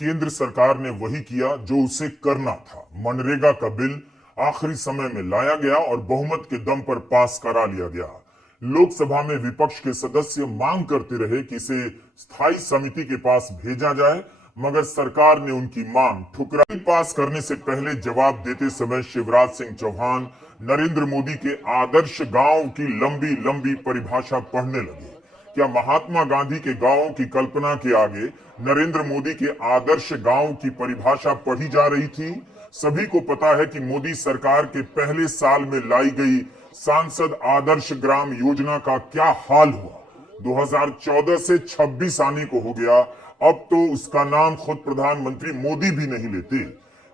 केंद्र सरकार ने वही किया जो उसे करना था। मनरेगा का बिल आखिरी समय में लाया गया और बहुमत के दम पर पास करा लिया गया। लोकसभा में विपक्ष के सदस्य मांग करते रहे कि इसे स्थायी समिति के पास भेजा जाए, मगर सरकार ने उनकी मांग ठुकराई। पास करने से पहले जवाब देते समय शिवराज सिंह चौहान नरेंद्र मोदी के आदर्श गांव की लंबी लंबी परिभाषा पढ़ने लगे। क्या महात्मा गांधी के गांवों की कल्पना के आगे नरेंद्र मोदी के आदर्श गांव की परिभाषा पढ़ी जा रही थी? सभी को पता है कि मोदी सरकार के पहले साल में लाई गई सांसद आदर्श ग्राम योजना का क्या हाल हुआ। 2014 से 26 आने को हो गया, अब तो उसका नाम खुद प्रधानमंत्री मोदी भी नहीं लेते।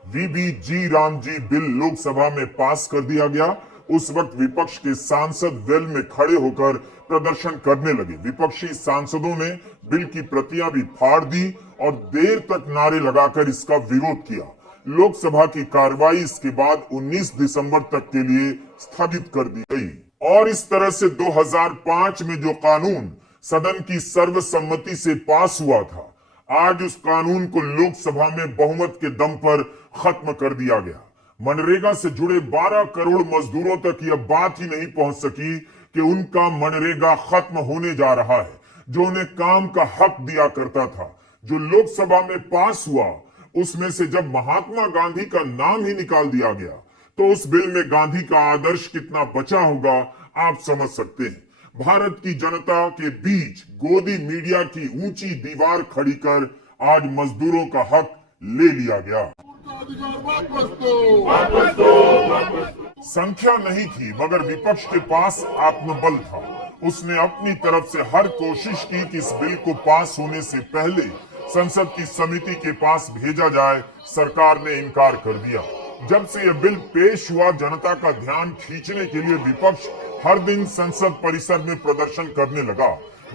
वीबीजी रामजी बिल लोकसभा में पास कर दिया गया। उस वक्त विपक्ष के सांसद वेल में खड़े होकर प्रदर्शन करने लगे। विपक्षी सांसदों ने बिल की प्रतियां भी फाड़ दी और देर तक नारे लगाकर इसका विरोध किया। लोकसभा की कार्रवाई इसके बाद 19 दिसंबर तक के लिए स्थगित कर दी गई। और इस तरह से 2005 में जो कानून सदन की सर्वसम्मति से पास हुआ था, आज उस कानून को लोकसभा में बहुमत के दम पर खत्म कर दिया गया। मनरेगा से जुड़े 12 करोड़ मजदूरों तक यह बात ही नहीं पहुंच सकी कि उनका मनरेगा खत्म होने जा रहा है, जो उन्हें काम का हक दिया करता था। जो लोकसभा में पास हुआ उसमें से जब महात्मा गांधी का नाम ही निकाल दिया गया, तो उस बिल में गांधी का आदर्श कितना बचा होगा आप समझ सकते हैं। भारत की जनता के बीच गोदी मीडिया की ऊंची दीवार खड़ी कर आज मजदूरों का हक ले लिया गया। संख्या नहीं थी, मगर विपक्ष के पास आत्मबल था। उसने अपनी तरफ से हर कोशिश की कि इस बिल को पास होने से पहले संसद की समिति के पास भेजा जाए। सरकार ने इनकार कर दिया। जब से यह बिल पेश हुआ, जनता का ध्यान खींचने के लिए विपक्ष हर दिन संसद परिसर में प्रदर्शन करने लगा,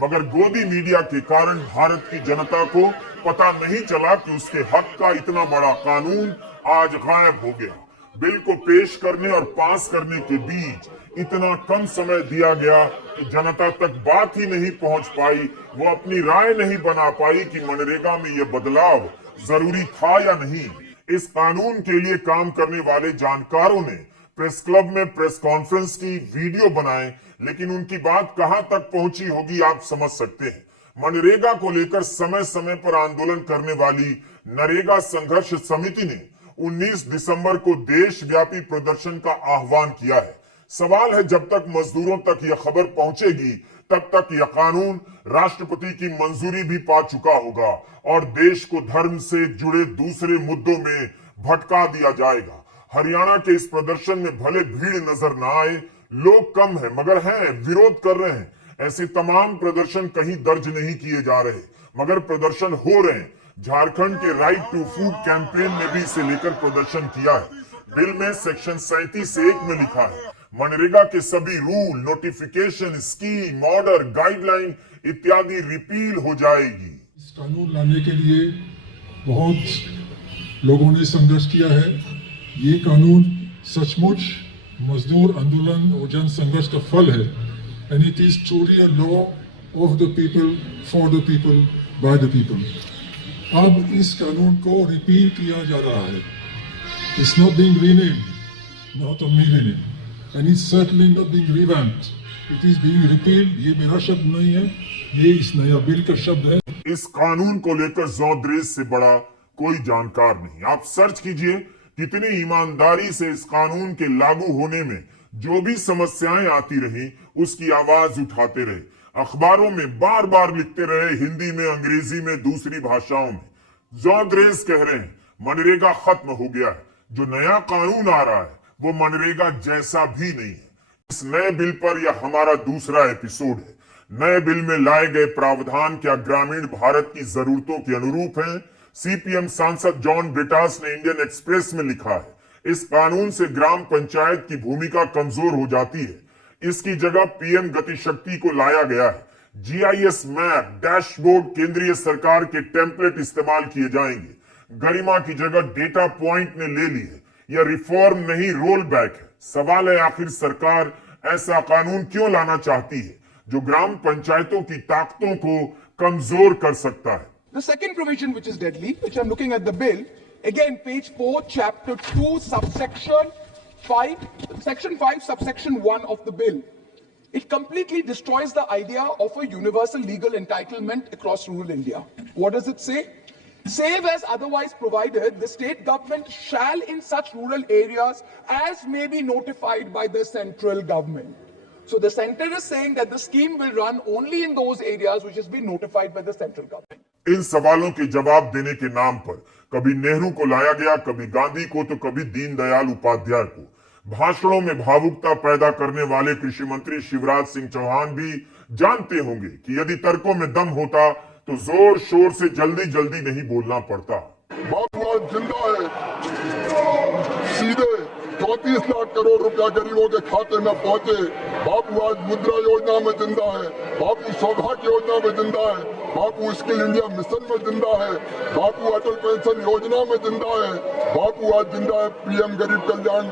मगर गोदी मीडिया के कारण भारत की जनता को पता नहीं चला कि उसके हक का इतना बड़ा कानून आज गायब हो गया। बिल को पेश करने और पास करने के बीच इतना कम समय दिया गया कि जनता तक बात ही नहीं पहुंच पाई। वो अपनी राय नहीं बना पाई कि मनरेगा में यह बदलाव जरूरी था या नहीं। इस कानून के लिए काम करने वाले जानकारों ने प्रेस क्लब में प्रेस कॉन्फ्रेंस की, वीडियो बनाए, लेकिन उनकी बात कहां तक पहुंची होगी आप समझ सकते हैं। मनरेगा को लेकर समय समय पर आंदोलन करने वाली नरेगा संघर्ष समिति ने 19 दिसंबर को देशव्यापी प्रदर्शन का आह्वान किया है। सवाल है, जब तक मजदूरों तक यह खबर पहुंचेगी तब तक यह कानून राष्ट्रपति की मंजूरी भी पा चुका होगा और देश को धर्म से जुड़े दूसरे मुद्दों में भटका दिया जाएगा। हरियाणा के इस प्रदर्शन में भले भीड़ नजर न आए, लोग कम है मगर हैं, विरोध कर रहे हैं। ऐसे तमाम प्रदर्शन कहीं दर्ज नहीं किए जा रहे, मगर प्रदर्शन हो रहे हैं। झारखंड के राइट टू फूड कैंपेन ने भी इसे लेकर प्रदर्शन किया है। बिल में सेक्शन 37(1) में लिखा है, मनरेगा के सभी rule, notification, scheme, order, guideline इत्यादि रिपील हो जाएगी। इस कानून लाने के लिए बहुत लोगों ने संघर्ष किया है। ये कानून सचमुच मजदूर आंदोलन और जन संघर्ष का फल है। And it is truly a law of the people, for the people, by the people. अब इस कानून को रिपील किया जा रहा है। It's not being renamed, not only renamed, and it's certainly not being revamped. It is being repealed. ये मेरा शब्द नहीं है, ये इस नया बिल का शब्द है। इस कानून को लेकर जौद्रेज से बड़ा कोई जानकार नहीं। आप सर्च कीजिए, कितनी ईमानदारी से इस कानून के लागू होने में जो भी समस्याएं आती रही उसकी आवाज उठाते रहे। अखबारों में बार बार लिखते रहे, हिंदी में, अंग्रेजी में, दूसरी भाषाओं में। जौद्रेज कह रहे हैं मनरेगा खत्म हो गया है। जो नया कानून आ रहा है वो मनरेगा जैसा भी नहीं है। इस नए बिल पर यह हमारा दूसरा एपिसोड है। नए बिल में लाए गए प्रावधान क्या ग्रामीण भारत की जरूरतों के अनुरूप हैं? सीपीएम सांसद जॉन ब्रिटास ने इंडियन एक्सप्रेस में लिखा है, इस कानून से ग्राम पंचायत की भूमिका कमजोर हो जाती है। इसकी जगह पीएम गति शक्ति को लाया गया है। जीआईएस मैप, डैशबोर्ड केंद्रीय सरकार के टेम्पलेट इस्तेमाल किए जाएंगे। गरिमा की जगह डेटा पॉइंट ने ले ली है। यह रिफॉर्म नहीं, रोल बैक है। सवाल है, आखिर सरकार ऐसा कानून क्यों लाना चाहती है जो ग्राम पंचायतों की ताकतों को कमजोर कर सकता है? The second provision, which is deadly, which I'm looking at the bill, again, page 4, chapter 2, subsection 5, section 5, subsection 1 of the bill. It completely destroys the idea of a universal legal entitlement across rural India. What does it say? Save as otherwise provided, the state government shall in such rural areas as may be notified by the central government. So the center is saying that the scheme will run only in those areas which has been notified by the central government. इन सवालों के जवाब देने के नाम पर कभी नेहरू को लाया गया, कभी गांधी को, तो कभी दीनदयाल उपाध्याय को। भाषणों में भावुकता पैदा करने वाले कृषि मंत्री शिवराज सिंह चौहान भी जानते होंगे कि यदि तर्कों में दम होता तो जोर शोर से जल्दी जल्दी नहीं बोलना पड़ता। बाबू आज जिंदा है, सीधे 34 लाख करोड़ रुपया गरीबों के खाते में पहुंचे। बाबू आज मुद्रा योजना में जिंदा है, बापू सौभाग्य योजना में जिंदा है, बापू स्किल इंडिया मिशन में जिंदा है, बापू अटल पेंशन योजना में जिंदा है, बापू आज जिंदा है पीएम गरीब कल्याण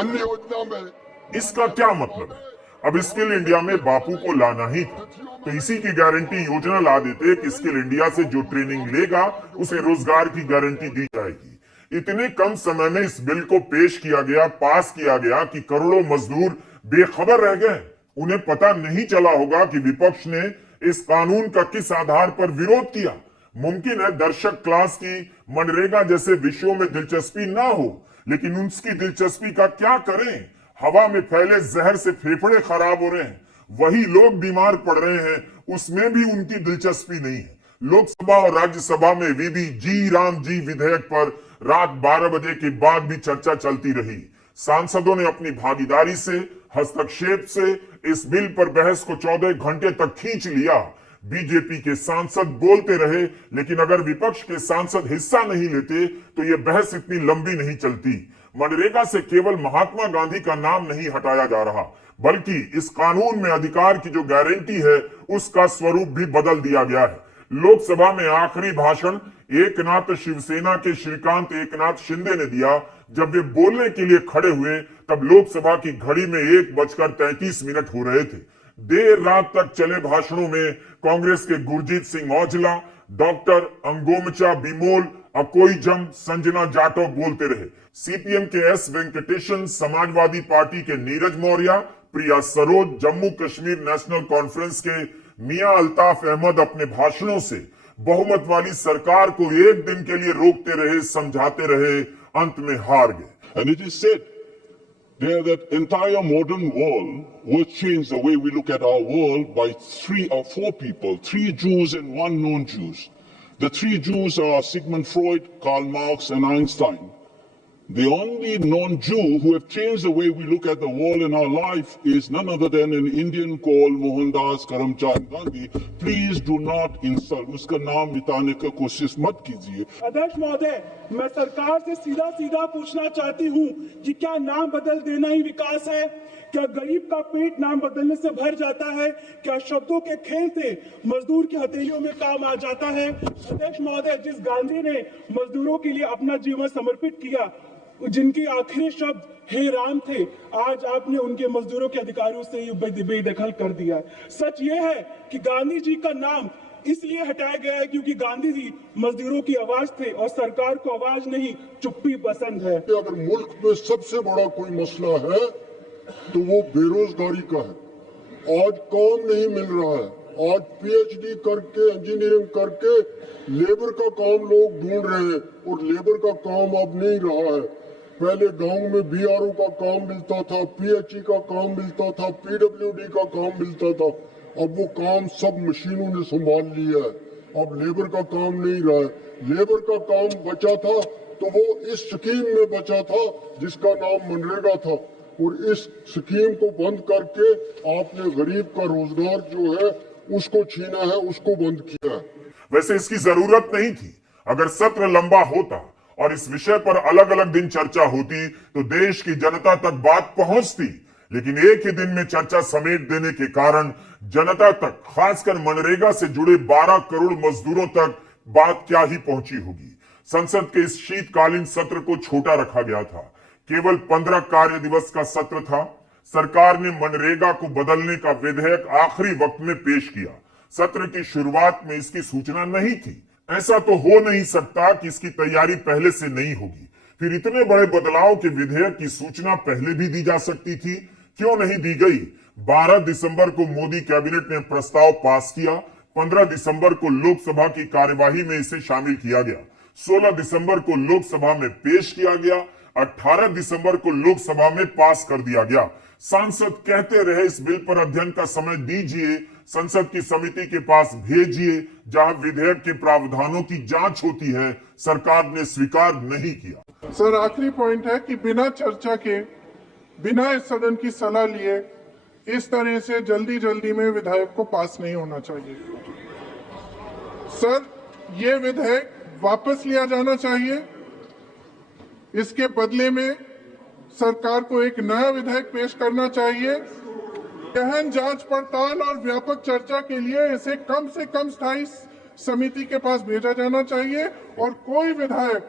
अन्न योजना में। इसका क्या मतलब है? अब स्किल इंडिया में बापू को लाना ही था तो इसी की गारंटी योजना ला देते कि स्किल इंडिया से जो ट्रेनिंग लेगा उसे रोजगार की गारंटी दी जाएगी। इतने कम समय में इस बिल को पेश किया गया, पास किया गया कि करोड़ों मजदूर बेखबर रह गए। उन्हें पता नहीं चला होगा कि विपक्ष ने इस कानून का किस आधार पर विरोध किया। मुमकिन है दर्शक क्लास की मनरेगा जैसे विषयों में दिलचस्पी ना हो, लेकिन उसकी दिलचस्पी का क्या करें? हवा में फैले जहर से फेफड़े खराब हो रहे हैं, वही लोग बीमार पड़ रहे हैं, उसमें भी उनकी दिलचस्पी नहीं है। लोकसभा और राज्यसभा में वीबी जी राम जी विधेयक पर रात 12 बजे के बाद भी चर्चा चलती रही। सांसदों ने अपनी भागीदारी से, हस्तक्षेप से इस बिल पर बहस को 14 घंटे तक खींच लिया। बीजेपी के सांसद बोलते रहे, लेकिन अगर विपक्ष के सांसद हिस्सा नहीं लेते तो यह बहस इतनी लंबी नहीं चलती। मनरेगा से केवल महात्मा गांधी का नाम नहीं हटाया जा रहा, बल्कि इस कानून में अधिकार की जो गारंटी है उसका स्वरूप भी बदल दिया गया है। लोकसभा में आखिरी भाषण एकनाथ शिवसेना के श्रीकांत एकनाथ शिंदे ने दिया। जब वे बोलने के लिए खड़े हुए तब लोकसभा की घड़ी में 1:33 हो रहे थे। देर रात तक चले भाषणों में कांग्रेस के गुरजीत सिंह औजला, डॉक्टर अंगोमचा बिमोल, अकोईजम, संजना जाटव बोलते रहे। सीपीएम के एस वेंकटेशन, समाजवादी पार्टी के नीरज मौर्य, प्रिया सरोज, जम्मू कश्मीर नेशनल कॉन्फ्रेंस के मियां अल्ताफ अहमद अपने भाषणों से बहुमत वाली सरकार को एक दिन के लिए रोकते रहे, समझाते रहे, अंत में हार गए। And it is said there that entire modern world will change the way we look at our world by 3 or 4 people, 3 Jews and 1 non-Jews. The 3 Jews are Sigmund Freud, Karl Marx and Einstein. The only non-Jew who have changed the way we look at the world and our life is none other than an Indian called Mohandas Karamchand Gandhi. Please do not insult. उसका नाम मिटाने का कोशिश मत कीजिए। अध्यक्ष महोदय, मैं सरकार से सीधा सीधा पूछना चाहती हूँ कि क्या नाम बदल देना ही विकास है? क्या गरीब का पेट नाम बदलने से भर जाता है? क्या शब्दों के खेल से मजदूर की हथेलियों में काम आ जाता है? अध्यक्ष महोदय, जिस गांधी ने मजदूरों के लिए अपना जीवन समर्पित किया, जिनके आखिरी शब्द हे राम थे, आज आपने उनके मजदूरों के अधिकारों से बेदखल कर दिया। सच ये है कि गांधी जी का नाम इसलिए हटाया गया है क्योंकि गांधी जी मजदूरों की आवाज थे और सरकार को आवाज नहीं, चुप्पी पसंद है। अगर मुल्क में सबसे बड़ा कोई मसला है तो वो बेरोजगारी का है। आज काम नहीं मिल रहा है। आज पीएचडी करके, इंजीनियरिंग करके लेबर का काम लोग ढूंढ रहे हैं और लेबर का काम अब नहीं रहा है। पहले गांव में बीआरओ का काम मिलता था, पीएचई का काम मिलता था, पीडब्ल्यूडी का काम मिलता था। अब वो काम सब मशीनों ने संभाल लिया है। अब लेबर का काम नहीं रहा है। लेबर का काम बचा था तो वो इस स्कीम में बचा था जिसका नाम मनरेगा था, और इस स्कीम को बंद करके आपने गरीब का रोजगार जो है उसको छीना है, उसको बंद किया है। वैसे इसकी जरूरत नहीं थी। अगर सत्र लंबा होता और इस विषय पर अलग अलग दिन चर्चा होती तो देश की जनता तक बात पहुंचती, लेकिन एक ही दिन में चर्चा समेट देने के कारण जनता तक, खासकर मनरेगा से जुड़े 12 करोड़ मजदूरों तक बात क्या ही पहुंची होगी। संसद के इस शीतकालीन सत्र को छोटा रखा गया था। केवल 15 कार्य दिवस का सत्र था। सरकार ने मनरेगा को बदलने का विधेयक आखिरी वक्त में पेश किया। सत्र की शुरुआत में इसकी सूचना नहीं थी। ऐसा तो हो नहीं सकता कि इसकी तैयारी पहले से नहीं होगी। फिर इतने बड़े बदलाव के विधेयक की सूचना पहले भी दी जा सकती थी, क्यों नहीं दी गई? 12 दिसंबर को मोदी कैबिनेट ने प्रस्ताव पास किया, 15 दिसंबर को लोकसभा की कार्यवाही में इसे शामिल किया गया, 16 दिसंबर को लोकसभा में पेश किया गया, 18 दिसंबर को लोकसभा में पास कर दिया गया। सांसद कहते रहे इस बिल पर अध्ययन का समय दीजिए, संसद की समिति के पास भेजिए जहां विधेयक के प्रावधानों की जांच होती है। सरकार ने स्वीकार नहीं किया। सर, आखिरी पॉइंट है कि बिना चर्चा के, बिना इस सदन की सलाह लिए इस तरह से जल्दी में विधेयक को पास नहीं होना चाहिए। सर, ये विधेयक वापस लिया जाना चाहिए। इसके बदले में सरकार को एक नया विधेयक पेश करना चाहिए। गहन जांच पड़ताल और व्यापक चर्चा के लिए इसे कम से कम स्थायी समिति के पास भेजा जाना चाहिए और कोई विधेयक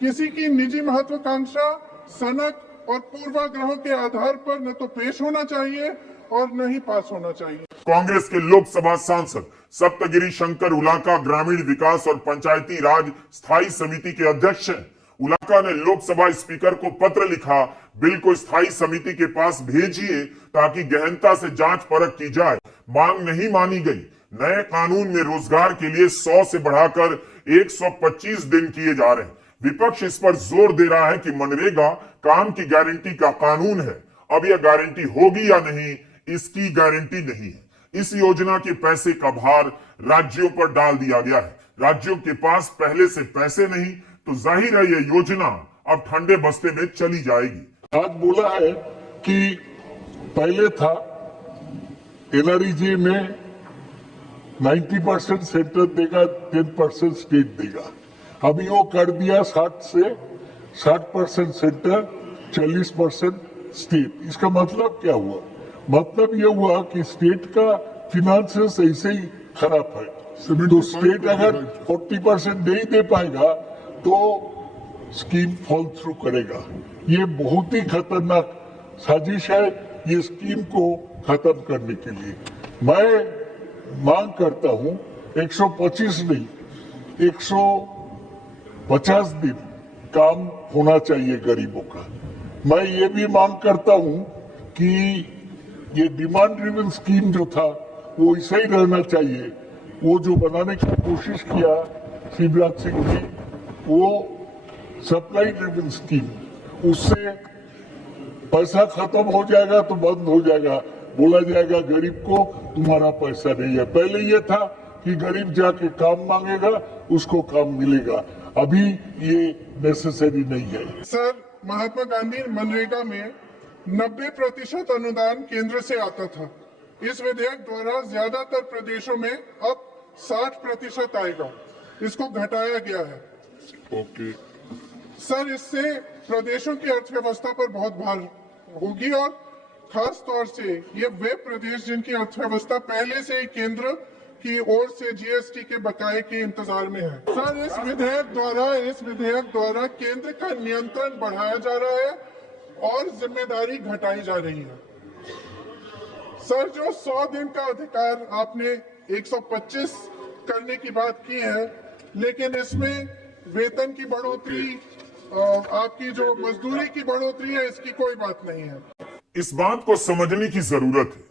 किसी की निजी महत्वाकांक्षा, सनक और पूर्वाग्रहों के आधार पर न तो पेश होना चाहिए और न ही पास होना चाहिए। कांग्रेस के लोकसभा सांसद सप्तगिरी शंकर उलाका ग्रामीण विकास और पंचायती राज स्थायी समिति के अध्यक्ष हैं। उलाका ने लोकसभा स्पीकर को पत्र लिखा, बिल को स्थायी समिति के पास भेजिए ताकि गहनता से जांच परख की जाए। मांग नहीं मानी गई। नए कानून में रोजगार के लिए 100 से बढ़ाकर 125 दिन किए जा रहे हैं। विपक्ष इस पर जोर दे रहा है कि मनरेगा काम की गारंटी का कानून है। अब यह गारंटी होगी या नहीं, इसकी गारंटी नहीं है। इस योजना के पैसे का भार राज्यों पर डाल दिया गया है। राज्यों के पास पहले से पैसे नहीं, तो जाहिर है यह योजना अब ठंडे बस्ते में चली जाएगी। आज बोला है कि पहले था एनआरईजी में 90% सेंटर देगा, 10% स्टेट देगा। अभी वो कर दिया 60 से 60% सेंटर, 40% स्टेट। इसका मतलब क्या हुआ? मतलब ये हुआ कि स्टेट का फिनेंसेस ऐसे ही खराब है। तो स्टेट अगर 40% नहीं दे पाएगा तो स्कीम फॉल थ्रू करेगा। ये बहुत ही खतरनाक साजिश है ये स्कीम को खत्म करने के लिए। मैं मांग करता हूं 125 नहीं 150 दिन काम होना चाहिए गरीबों का। मैं ये भी मांग करता हूं कि ये डिमांड ड्रिवन स्कीम जो था वो ऐसा ही रहना चाहिए। वो जो बनाने की कोशिश किया शिवराज सिंह ने, वो सप्लाई ड्रिवन स्कीम, उससे पैसा खत्म हो जाएगा तो बंद हो जाएगा। बोला जाएगा गरीब को तुम्हारा पैसा नहीं है। पहले ये था कि गरीब जाके काम मांगेगा, उसको काम मिलेगा। अभी ये नेसेसरी नहीं है। सर, महात्मा गांधी मनरेगा में 90% अनुदान केंद्र से आता था। इस विधेयक द्वारा ज्यादातर प्रदेशों में अब 60% आएगा। इसको घटाया गया है। ओके सर, इससे प्रदेशों की अर्थव्यवस्था पर बहुत भार होगी और खास तौर से ये वे प्रदेश जिनकी अर्थव्यवस्था पहले से ही केंद्र की ओर से जीएसटी के बकाये के इंतजार में है। सर, इस विधेयक द्वारा केंद्र का नियंत्रण बढ़ाया जा रहा है और जिम्मेदारी घटाई जा रही है। सर, जो 100 दिन का अधिकार आपने 125 करने की बात की है, लेकिन इसमें वेतन की बढ़ोतरी, आपकी जो मजदूरी की बढ़ोतरी है, इसकी कोई बात नहीं है। इस बात को समझने की जरूरत है।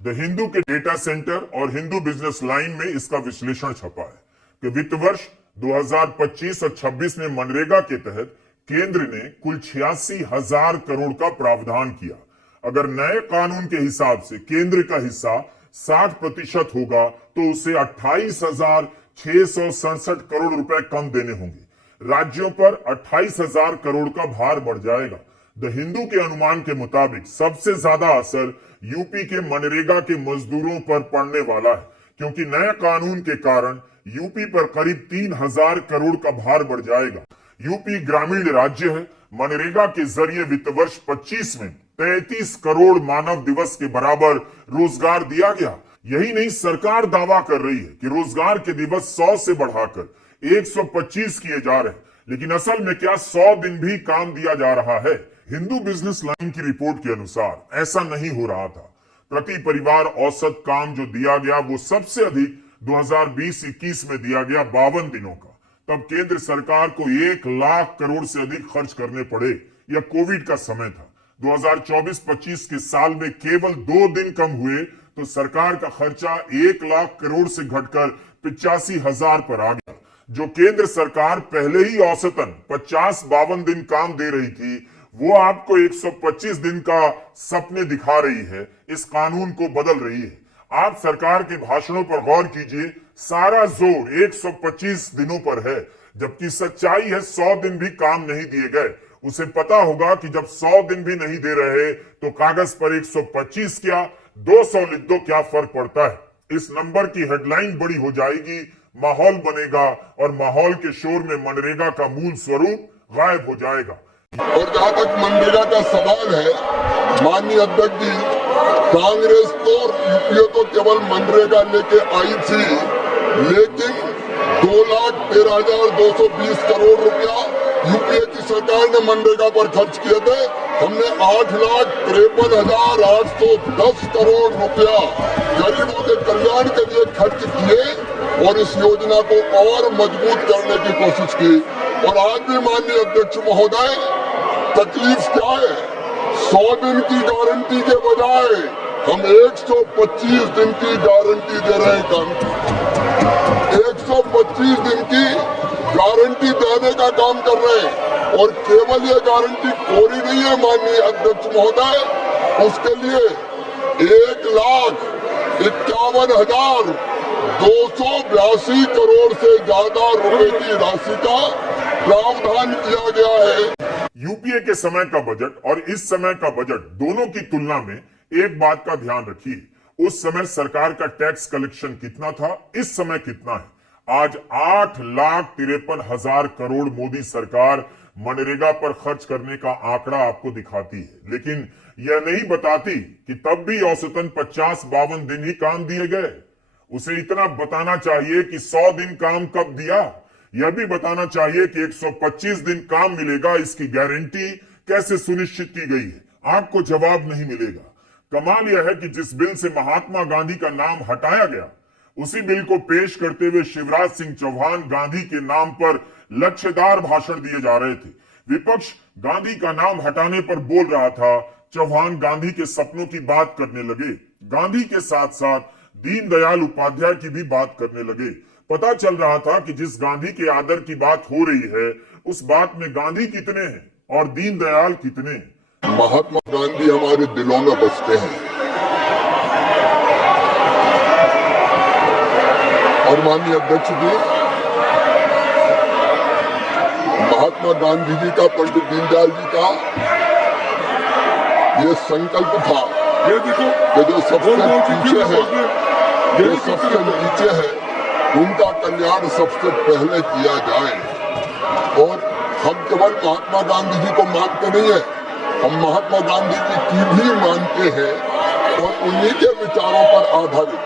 द हिंदू के डेटा सेंटर और हिंदू बिजनेस लाइन में इसका विश्लेषण छपा है कि वित्त वर्ष 2025 और 26 में मनरेगा के तहत केंद्र ने कुल 86,000 करोड़ का प्रावधान किया। अगर नए कानून के हिसाब से केंद्र का हिस्सा 60% होगा तो उसे 28,667 करोड़ रुपए कम देने होंगे। राज्यों पर 28,000 करोड़ का भार बढ़ जाएगा। द हिंदू के अनुमान के मुताबिक सबसे ज्यादा असर यूपी के मनरेगा के मजदूरों पर पड़ने वाला है, क्योंकि नए कानून के कारण यूपी पर करीब 3,000 करोड़ का भार बढ़ जाएगा। यूपी ग्रामीण राज्य है। मनरेगा के जरिए वित्त वर्ष 25 में 33 करोड़ मानव दिवस के बराबर रोजगार दिया गया। यही नहीं, सरकार दावा कर रही है कि रोजगार के दिवस 100 से बढ़ाकर 125 किए जा रहे हैं, लेकिन असल में क्या 100 दिन भी काम दिया जा रहा है? हिंदू बिजनेस लाइन की रिपोर्ट के अनुसार ऐसा नहीं हो रहा था। प्रति परिवार औसत काम जो दिया गया वो सबसे अधिक 2020-21 में दिया गया 52 दिनों का, तब केंद्र सरकार को 1 लाख करोड़ से अधिक खर्च करने पड़े। यह कोविड का समय था। 2024-25 के साल में केवल 2 दिन कम हुए तो सरकार का खर्चा 1 लाख करोड़ से घटकर 85,000 पर आ गया। जो केंद्र सरकार पहले ही औसतन 50-52 दिन काम दे रही थी, वो आपको 125 दिन का सपने दिखा रही है। इस कानून को बदल रही है। आप सरकार के भाषणों पर गौर कीजिए, सारा जोर 125 दिनों पर है, जबकि सच्चाई है 100 दिन भी काम नहीं दिए गए। उसे पता होगा कि जब 100 दिन भी नहीं दे रहे तो कागज पर 125 क्या 200 लिख दो, क्या फर्क पड़ता है। इस नंबर की हेडलाइन बड़ी हो जाएगी, माहौल बनेगा और माहौल के शोर में मनरेगा का मूल स्वरूप गायब हो जाएगा। और जहां तक मनरेगा का सवाल है, माननीय अध्यक्ष जी, कांग्रेस तो यूपीए तो केवल मनरेगा लेके आई थी, लेकिन 2,13,220 करोड़ रुपया यूपीए की सरकार ने मनरेगा पर खर्च किए थे। हमने 8,53,810 करोड़ रुपया गरीबों के कल्याण के लिए खर्च किए और इस योजना को और मजबूत करने की कोशिश की। और आज भी माननीय अध्यक्ष महोदय, तकलीफ क्या है, 100 दिन की गारंटी के बजाय हम 125 दिन की गारंटी दे रहे हैं। 125 दिन की गारंटी देने का काम कर रहे हैं और केवल ये गारंटी कोरी नहीं है माननीय अध्यक्ष महोदय, उसके लिए 1,51,282 करोड़ से ज्यादा रुपए की राशि का प्रावधान किया गया है। यूपीए के समय का बजट और इस समय का बजट दोनों की तुलना में एक बात का ध्यान रखिए, उस समय सरकार का टैक्स कलेक्शन कितना था, इस समय कितना है। आज 8,53,000 करोड़ मोदी सरकार मनरेगा पर खर्च करने का आंकड़ा आपको दिखाती है, लेकिन यह नहीं बताती कि तब भी औसतन 50-52 दिन ही काम दिए गए। उसे इतना बताना चाहिए कि 100 दिन काम कब दिया। यह भी बताना चाहिए कि 125 दिन काम मिलेगा, इसकी गारंटी कैसे सुनिश्चित की गई है। आपको जवाब नहीं मिलेगा। कमाल यह है कि जिस बिल से महात्मा गांधी का नाम हटाया गया, उसी बिल को पेश करते हुए शिवराज सिंह चौहान गांधी के नाम पर लक्ष्यदार भाषण दिए जा रहे थे। विपक्ष गांधी का नाम हटाने पर बोल रहा था, चौहान गांधी के सपनों की बात करने लगे। गांधी के साथ साथ दीनदयाल उपाध्याय की भी बात करने लगे। पता चल रहा था कि जिस गांधी के आदर की बात हो रही है, उस बात में गांधी कितने हैं और दीनदयाल कितने हैं। महात्मा गांधी हमारे दिलों में बसते हैं और माननीय अध्यक्ष जी, महात्मा गांधी जी का, पंडित दीनदयाल जी का ये संकल्प था कि जो सबसे पीछे है, जो सबसे नीचे है, उनका कल्याण सबसे पहले किया जाए। और हम केवल महात्मा गांधी जी को मानते नहीं है, हम महात्मा गांधी जी की भी मानते हैं और उन्हीं के विचारों पर आधारित,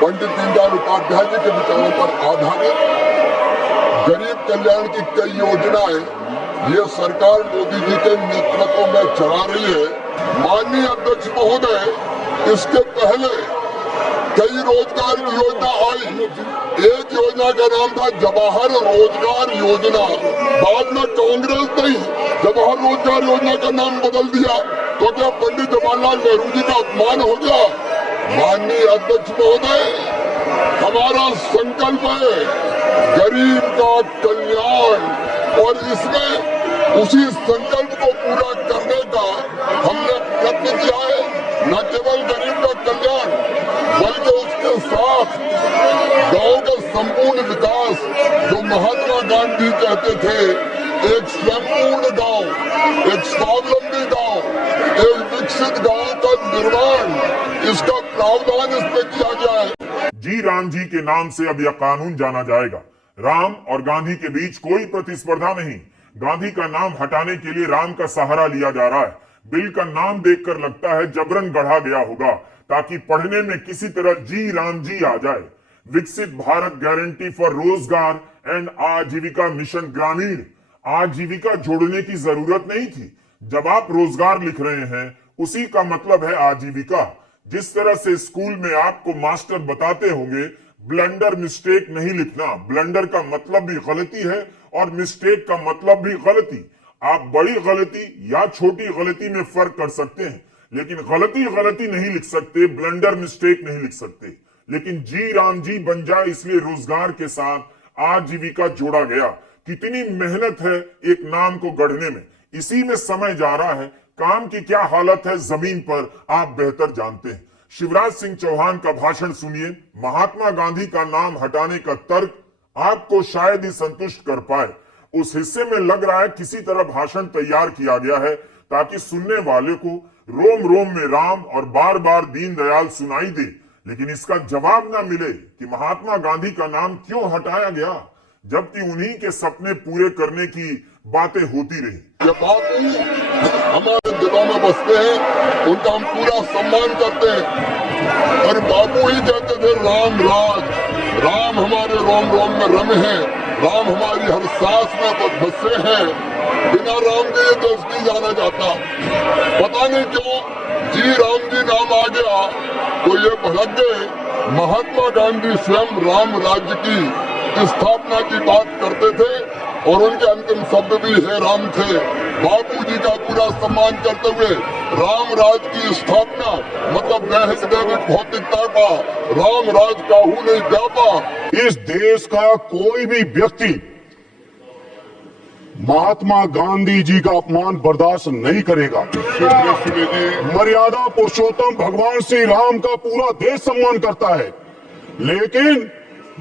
पंडित दीनदयाल उपाध्याय जी के विचारों पर आधारित गरीब कल्याण की कई योजनाएं ये सरकार मोदी जी के नेतृत्व में चला रही है। माननीय अध्यक्ष महोदय, इसके पहले कई रोजगार की योजना आई। एक योजना का नाम था जवाहर रोजगार योजना, बाद में कांग्रेस ने जवाहर रोजगार योजना का नाम बदल दिया। तो क्या पंडित जवाहरलाल नेहरू जी का अपमान हो गया? माननीय अध्यक्ष महोदय, हमारा संकल्प है गरीब का कल्याण और इसमें उसी संकल्प को पूरा करने का हमने प्रयत्न किया है। न केवल गरीब का कल्याण, बल्कि उसके साथ गांव का संपूर्ण विकास, जो महात्मा गांधी कहते थे, एक संपूर्ण गांव, एक स्वावलंबी गांव, एक विकसित गांव का निर्माण, इसका प्रावधान इसमें किया गया है। जी राम जी के नाम से अब यह कानून जाना जाएगा। राम और गांधी के बीच कोई प्रतिस्पर्धा नहीं। गांधी का नाम हटाने के लिए राम का सहारा लिया जा रहा है। बिल का नाम देखकर लगता है जबरन गढ़ा गया होगा ताकि पढ़ने में किसी तरह जी राम जी आ जाए। विकसित भारत गारंटी फॉर रोजगार एंड आजीविका मिशन ग्रामीण, आजीविका जोड़ने की जरूरत नहीं थी। जब आप रोजगार लिख रहे हैं, उसी का मतलब है आजीविका। जिस तरह से स्कूल में आपको मास्टर बताते होंगे ब्लंडर मिस्टेक नहीं लिखना। ब्लंडर का मतलब भी गलती है और मिस्टेक का मतलब भी गलती। आप बड़ी गलती या छोटी गलती में फर्क कर सकते हैं, लेकिन गलती गलती नहीं लिख सकते, ब्लंडर मिस्टेक नहीं लिख सकते। लेकिन जी राम जी बन जाए इसलिए रोजगार के साथ आजीविका जोड़ा गया। कितनी मेहनत है एक नाम को गढ़ने में, इसी में समय जा रहा है। काम की क्या हालत है जमीन पर आप बेहतर जानते हैं। शिवराज सिंह चौहान का भाषण सुनिए। महात्मा गांधी का नाम हटाने का तर्क आपको शायद ही संतुष्ट कर पाए। उस हिस्से में लग रहा है किसी तरह भाषण तैयार किया गया है ताकि सुनने वाले को रोम रोम में राम और बार बार दीनदयाल सुनाई दे, लेकिन इसका जवाब ना मिले कि महात्मा गांधी का नाम क्यों हटाया गया, जबकि उन्हीं के सपने पूरे करने की बातें होती रही। ये बापू हमारे दिलों में बसते हैं, उनका हम पूरा सम्मान करते हैं। और बापू ही कहते थे राम राज, राम हमारे रोम रोम में रमे हैं, राम हमारी हर सांस में बसे हैं। बिना राम के ये देश नहीं जाना जाता। पता नहीं क्यों जी राम जी नाम आ गया तो ये भड़क गए। महात्मा गांधी स्वयं राम राज्य की स्थापना की बात करते थे और उनके अंतिम शब्द भी हे राम थे। बापू जी का पूरा सम्मान करते हुए राम राज की स्थापना मतलब दैविक भौतिकता का राम राज का हूं नहीं व्यापा। इस देश का कोई भी व्यक्ति महात्मा गांधी जी का अपमान बर्दाश्त नहीं करेगा। मर्यादा पुरुषोत्तम भगवान श्री राम का पूरा देश सम्मान करता है, लेकिन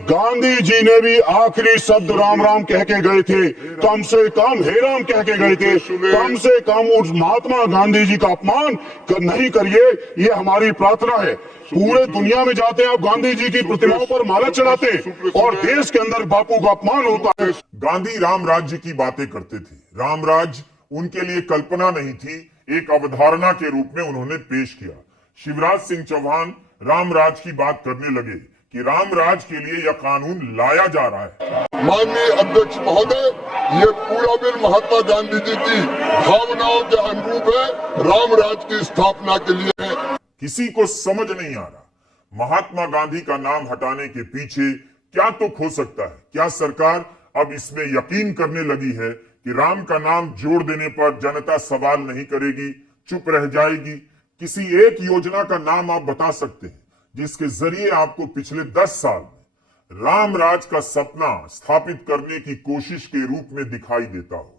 गांधी जी ने भी आखिरी शब्द राम राम कह के गए थे। कम से कम हे राम कह के गए थे। कम से कम उस महात्मा गांधी जी का अपमान नहीं करिए, ये हमारी प्रार्थना है। पूरे दुनिया में जाते हैं आप गांधी जी की प्रतिमाओं पर माला चढ़ाते हैं और देश के अंदर बापू का अपमान होता है। गांधी राम राज्य की बातें करते थे। राम राज्य उनके लिए कल्पना नहीं थी, एक अवधारणा के रूप में उन्होंने पेश किया। शिवराज सिंह चौहान राम राज की बात करने लगे कि राम राज के लिए यह कानून लाया जा रहा है। माननीय अध्यक्ष महोदय, ये पूरा बिल महात्मा गांधी जी की भावनाओं के अनुरूप है, राम राज की स्थापना के लिए है। किसी को समझ नहीं आ रहा महात्मा गांधी का नाम हटाने के पीछे क्या तुक हो सकता है। क्या सरकार अब इसमें यकीन करने लगी है कि राम का नाम जोड़ देने पर जनता सवाल नहीं करेगी, चुप रह जाएगी? किसी एक योजना का नाम आप बता सकते हैं जिसके जरिए आपको पिछले 10 साल में राम राज का सपना स्थापित करने की कोशिश के रूप में दिखाई देता हो?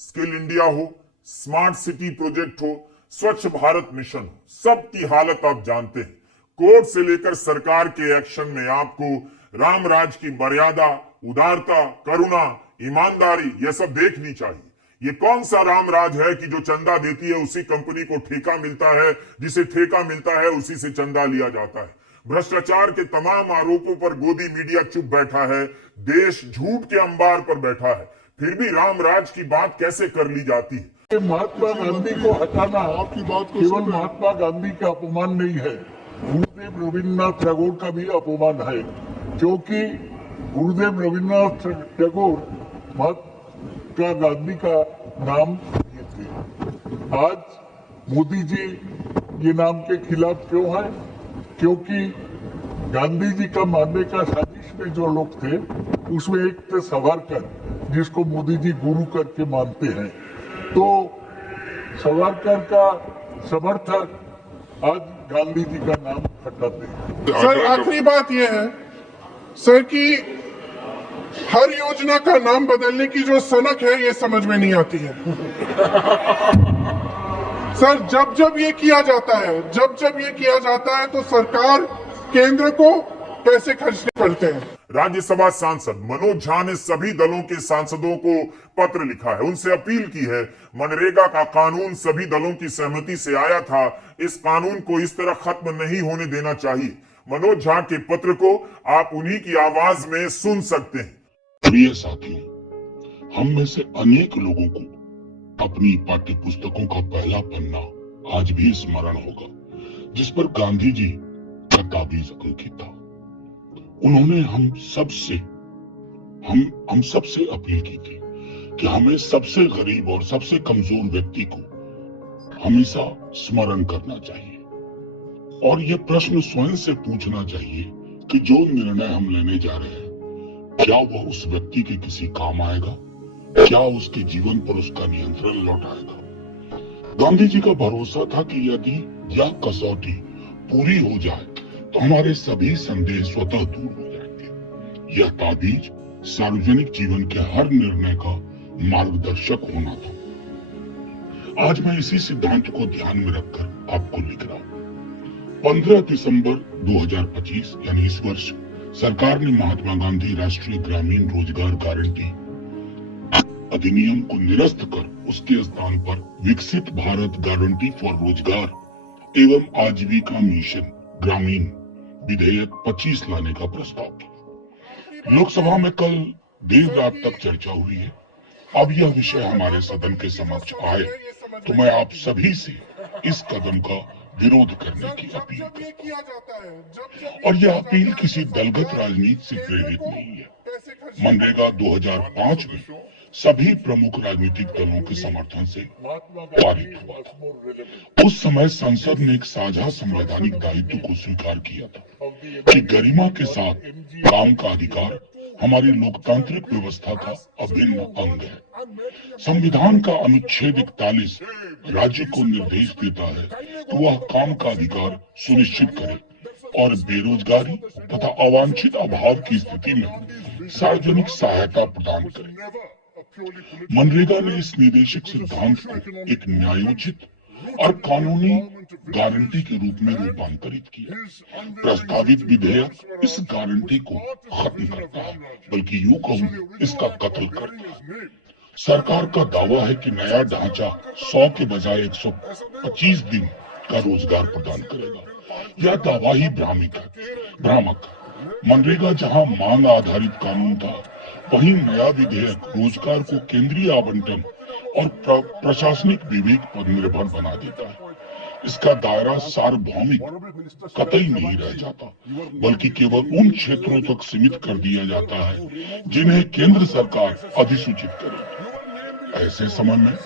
स्किल इंडिया हो, स्मार्ट सिटी प्रोजेक्ट हो, स्वच्छ भारत मिशन हो, सबकी हालत आप जानते हैं। कोर्ट से लेकर सरकार के एक्शन में आपको राम राज की मर्यादा, उदारता, करुणा, ईमानदारी यह सब देखनी चाहिए। ये कौन सा राम राज है कि जो चंदा देती है उसी कंपनी को ठेका मिलता है, जिसे ठेका मिलता है उसी से चंदा लिया जाता है। भ्रष्टाचार के तमाम आरोपों पर गोदी मीडिया चुप बैठा है, देश झूठ के अंबार पर बैठा है, फिर भी राम राज की बात कैसे कर ली जाती है? महात्मा गांधी को हटाना आपकी बात केवल महात्मा गांधी का अपमान नहीं है, गुरुदेव रविन्द्रनाथ टैगोर का भी अपमान है, क्योंकि गुरुदेव रविन्द्रनाथ टैगोर महात्मा गांधी का नाम दिए थे। आज मोदी जी ये नाम के खिलाफ क्यों है? क्योंकि गांधी जी का मानने का साजिश में जो लोग थे उसमें एक थे सावरकर, जिसको मोदी जी गुरु करके मानते हैं। तो सावरकर का समर्थक आज गांधी जी का नाम हटाते हैं। सर आखिरी बात यह है सर कि हर योजना का नाम बदलने की जो सनक है ये समझ में नहीं आती है। सर जब जब ये किया जाता है तो सरकार केंद्र को पैसे खर्चने पड़ते हैं। राज्यसभा सांसद मनोज झा ने सभी दलों के सांसदों को पत्र लिखा है, उनसे अपील की है। मनरेगा का कानून सभी दलों की सहमति से आया था, इस कानून को इस तरह खत्म नहीं होने देना चाहिए। मनोज झा के पत्र को आप उन्हीं की आवाज में सुन सकते हैं। प्रिय साथियों, हम में से अनेक लोगों को अपनी पाठ्य पुस्तकों का पहला पन्ना आज भी स्मरण होगा, जिस पर गांधी जी का ताबीज अंकित था। उन्होंने हम सबसे अपील की थी कि हमें सबसे गरीब और सबसे कमजोर व्यक्ति को हमेशा स्मरण करना चाहिए और यह प्रश्न स्वयं से पूछना चाहिए कि जो निर्णय हम लेने जा रहे हैं क्या वह उस व्यक्ति के किसी काम आएगा, क्या उसके जीवन पर उसका नियंत्रण लौट आएगा। गांधी जी का भरोसा था कि यदि यह कसौटी पूरी हो जाए तो हमारे सभी संदेह स्वतः दूर हो जाएंगे। यह ताबीज सार्वजनिक जीवन के हर निर्णय का मार्गदर्शक होना था। आज मैं इसी सिद्धांत को ध्यान में रखकर आपको लिख रहा हूं। 15 दिसंबर 2025 यानी इस वर्ष सरकार ने महात्मा गांधी राष्ट्रीय ग्रामीण रोजगार गारंटी अधिनियम को निरस्त कर उसके स्थान पर विकसित भारत गारंटी फॉर रोजगार एवं आजीविका मिशन ग्रामीण विधेयक 25 लाने का प्रस्ताव किया। लोकसभा में कल देर रात तक चर्चा हुई है। अब यह विषय हमारे सदन के समक्ष आए तो मैं आप सभी से इस कदम का विरोध करने की अपील करता हूं। और यह अपील किसी दलगत राजनीति से प्रेरित नहीं है। मनरेगा 2005 में सभी प्रमुख राजनीतिक दलों के समर्थन से पारित हुआ था। उस समय संसद ने एक साझा संवैधानिक दायित्व को स्वीकार किया था कि गरिमा के साथ काम का अधिकार हमारी लोकतांत्रिक व्यवस्था का अभिन्न अंग है। संविधान का अनुच्छेद 41 राज्य को निर्देश देता है कि वह काम का अधिकार सुनिश्चित करे और बेरोजगारी तथा अवांछित अभाव की स्थिति में सार्वजनिक सहायता प्रदान करे। मनरेगा ने इस निर्देशिक सिद्धांत को एक न्यायोचित और कानूनी गारंटी के रूप में रूपांतरित किया। प्रस्तावित विधेयक इस गारंटी को खत्म करता है, बल्कि यूं कहूं इसका कत्ल करता है। सरकार का दावा है कि नया ढांचा 100 के बजाय 125 दिन का रोजगार प्रदान करेगा। यह दावा ही भ्रामक है। मनरेगा जहां मांग आधारित कानून था, वहीं नया विधेयक रोजगार को केंद्रीय आवंटन और प्रशासनिक विवेक पर निर्भर बना देता है। इसका दायरा सार्वभौमिक कतई नहीं रह जाता, बल्कि केवल उन क्षेत्रों तक सीमित कर दिया जाता है जिन्हें केंद्र सरकार अधिसूचित करे। ऐसे समय में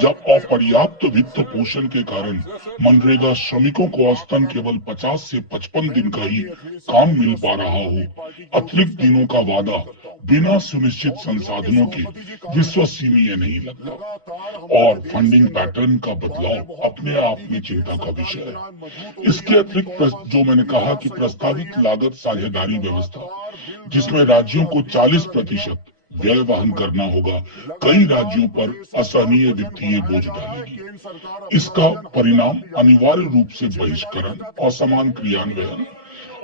जब अपर्याप्त वित्त पोषण के कारण मनरेगा श्रमिकों को औसतन केवल 50 से 55 दिन का ही काम मिल पा रहा हो, अतिरिक्त दिनों का वादा बिना सुनिश्चित संसाधनों के विश्वसनीय नहीं लगता और फंडिंग पैटर्न का बदलाव अपने आप में चिंता का विषय है। इसके अतिरिक्त जो मैंने कहा कि प्रस्तावित लागत साझेदारी व्यवस्था, जिसमें राज्यों को 40% व्यय वहन करना होगा, कई राज्यों पर असहनीय वित्तीय बोझ डालेगी। इसका परिणाम अनिवार्य रूप से बहिष्करण, असमान क्रियान्वयन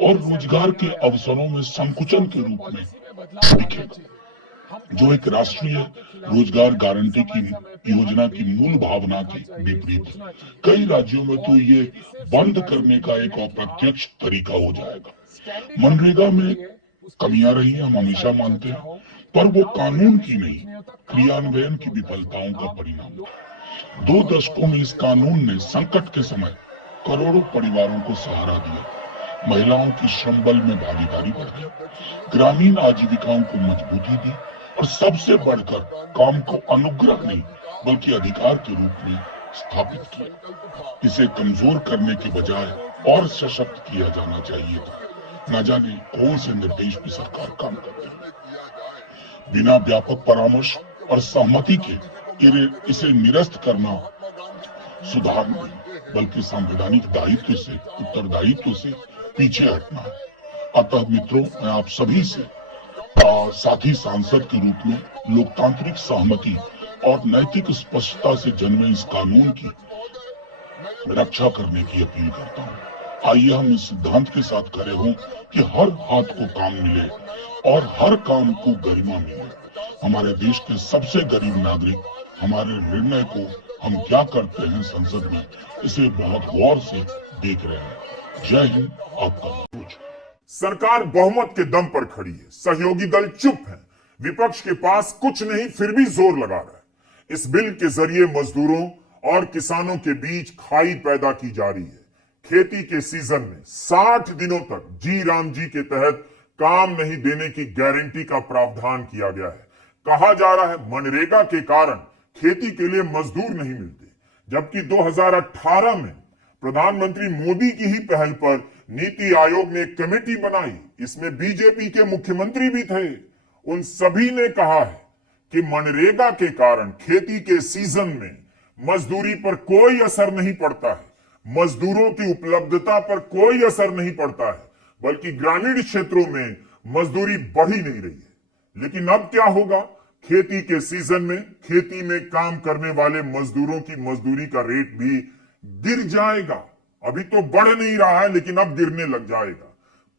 और रोजगार के अवसरों में संकुचन के रूप में दिखेगा, जो एक राष्ट्रीय रोजगार गारंटी की योजना की मूल भावना के विपरीत है। कई राज्यों में तो ये बंद करने का एक अप्रत्यक्ष तरीका हो जाएगा। मनरेगा में कमियां रही, हम हमेशा मानते हैं, पर वो कानून की नहीं, क्रियान्वयन की विफलताओं का परिणाम था। 2 दशकों में इस कानून ने संकट के समय करोड़ों परिवारों को सहारा दिया, महिलाओं की श्रम बल में भागीदारी बढ़ाई, ग्रामीण आजीविकाओं को मजबूती दी और सबसे बढ़कर काम को अनुग्रह नहीं बल्कि अधिकार के रूप में स्थापित किया। इसे कमजोर करने के बजाय और सशक्त किया जाना चाहिए था। न जाने कौन से निर्देश पे सरकार काम करती है। बिना व्यापक परामर्श और सहमति के इसे निरस्त करना सुधार नहीं, बल्कि संवैधानिक दायित्व से, उत्तरदायित्व से पीछे हटना है। अतः मित्रों, मैं आप सभी से साथी सांसद के रूप में लोकतांत्रिक सहमति और नैतिक स्पष्टता से जन्मे इस कानून की रक्षा करने की अपील करता हूँ। आइए हम इस सिद्धांत के साथ खड़े हों कि हर हाथ को काम मिले और हर काम को गरिमा मिले। हमारे देश के सबसे गरीब नागरिक हमारे निर्णय को हम क्या करते हैं संसद में, इसे बहुत गौर से देख रहे हैं। जय हिंद, आपका सरकार बहुमत के दम पर खड़ी है, सहयोगी दल चुप है, विपक्ष के पास कुछ नहीं फिर भी जोर लगा रहा है। इस बिल के जरिए मजदूरों और किसानों के बीच खाई पैदा की जा रही है। खेती के सीजन में 60 दिनों तक जी राम जी के तहत काम नहीं देने की गारंटी का प्रावधान किया गया है। कहा जा रहा है मनरेगा के कारण खेती के लिए मजदूर नहीं मिलते, जबकि 2018 में प्रधानमंत्री मोदी की ही पहल पर नीति आयोग ने एक कमेटी बनाई, इसमें बीजेपी के मुख्यमंत्री भी थे। उन सभी ने कहा है कि मनरेगा के कारण खेती के सीजन में मजदूरी पर कोई असर नहीं पड़ता है, मजदूरों की उपलब्धता पर कोई असर नहीं पड़ता है, बल्कि ग्रामीण क्षेत्रों में मजदूरी बढ़ ही नहीं रही है। लेकिन अब क्या होगा? खेती के सीजन में खेती में काम करने वाले मजदूरों की मजदूरी का रेट भी गिर जाएगा। अभी तो बढ़ नहीं रहा है, लेकिन अब गिरने लग जाएगा।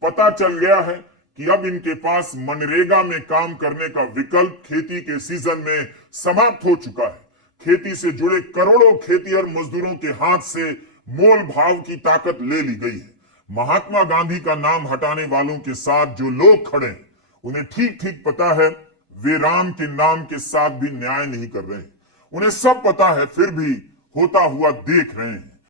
पता चल गया है कि अब इनके पास मनरेगा में काम करने का विकल्प खेती के सीजन में समाप्त हो चुका है। खेती से जुड़े करोड़ों खेतीहर मजदूरों के हाथ से मोल भाव की ताकत ले ली गई है। महात्मा गांधी का नाम हटाने वालों के साथ जो लोग खड़े हैं, उन्हें ठीक ठीक पता है वे राम के नाम के साथ भी न्याय नहीं कर रहे हैं। उन्हें सब पता है, फिर भी होता हुआ देख रहे हैं।